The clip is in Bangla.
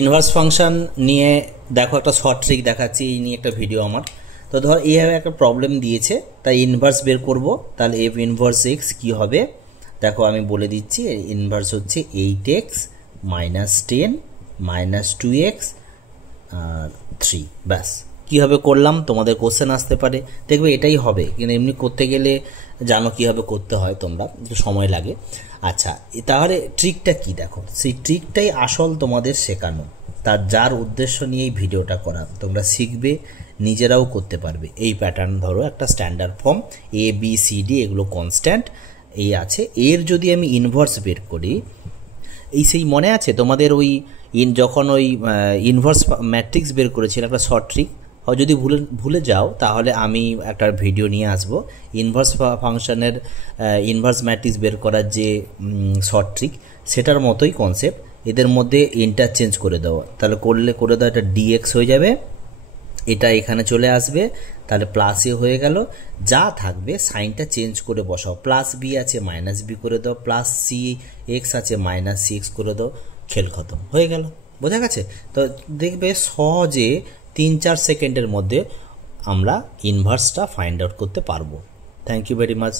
ইনভার্স ফাংশন নিয়ে দেখো একটা শর্ট ট্রিক দেখাচ্ছি, এই নিয়ে একটা ভিডিও আমার। তো ধর এইভাবে একটা প্রবলেম দিয়েছে, তাই ইনভার্স বের করব। তাহলে এফ ইনভার্স এক্স কী হবে দেখো আমি বলে দিচ্ছি। ইনভার্স হচ্ছে 8x মাইনাস 10 মাইনাস 2x আর 3। ব্যাস কীভাবে করলাম তোমাদের কোশ্চেন আসতে পারে, দেখবে এটাই হবে, কিন্তু এমনি করতে গেলে জানো কীভাবে করতে হয়, তোমরা একটু সময় লাগে। আচ্ছা, তাহলে ট্রিকটা কি দেখো, সেই ট্রিকটাই আসল তোমাদের শেখানো, তার যার উদ্দেশ্য নিয়ে এই ভিডিওটা করা। তোমরা শিখবে, নিজেরাও করতে পারবে। এই প্যাটার্ন ধরো একটা standard form, A B C D এগুলো কনস্ট্যান্ট এই আছে। এর যদি আমি ইনভার্স বের করি, এই সেই মনে আছে তোমাদের ওই যখন ওই ইনভার্স ম্যাট্রিক্স বের করেছিল একটা শর্ট ট্রিক, যদি ভুলে যাও তাহলে আমি একটা ভিডিও নিয়ে আসবো ইনভার্স ফাংশনের ইনভার্স ম্যাট্রিক্স বের করার যে শর্ট ট্রিক, সেটার মতোই কনসেপ্ট। এদের মধ্যে ইন্টারচেঞ্জ করে দেওয়া, তাহলে করে দাও, এটা ডিএক্স হয়ে যাবে, এটা এখানে চলে আসবে, তাহলে প্লাস এ হয়ে গেল। যা থাকবে সাইনটা চেঞ্জ করে বসাও, প্লাস বি আছে মাইনাস বি করে দাও, প্লাস সি এক্স আছে মাইনাস সি এক্স করে দাও, খেল খতম হয়ে গেল। বোঝা গেছে? তো দেখবে সহজে 3-4 সেকেন্ডের মধ্যে আমরা ইনভার্সটা ফাইন্ড আউট করতে পারবো। Thank you very much.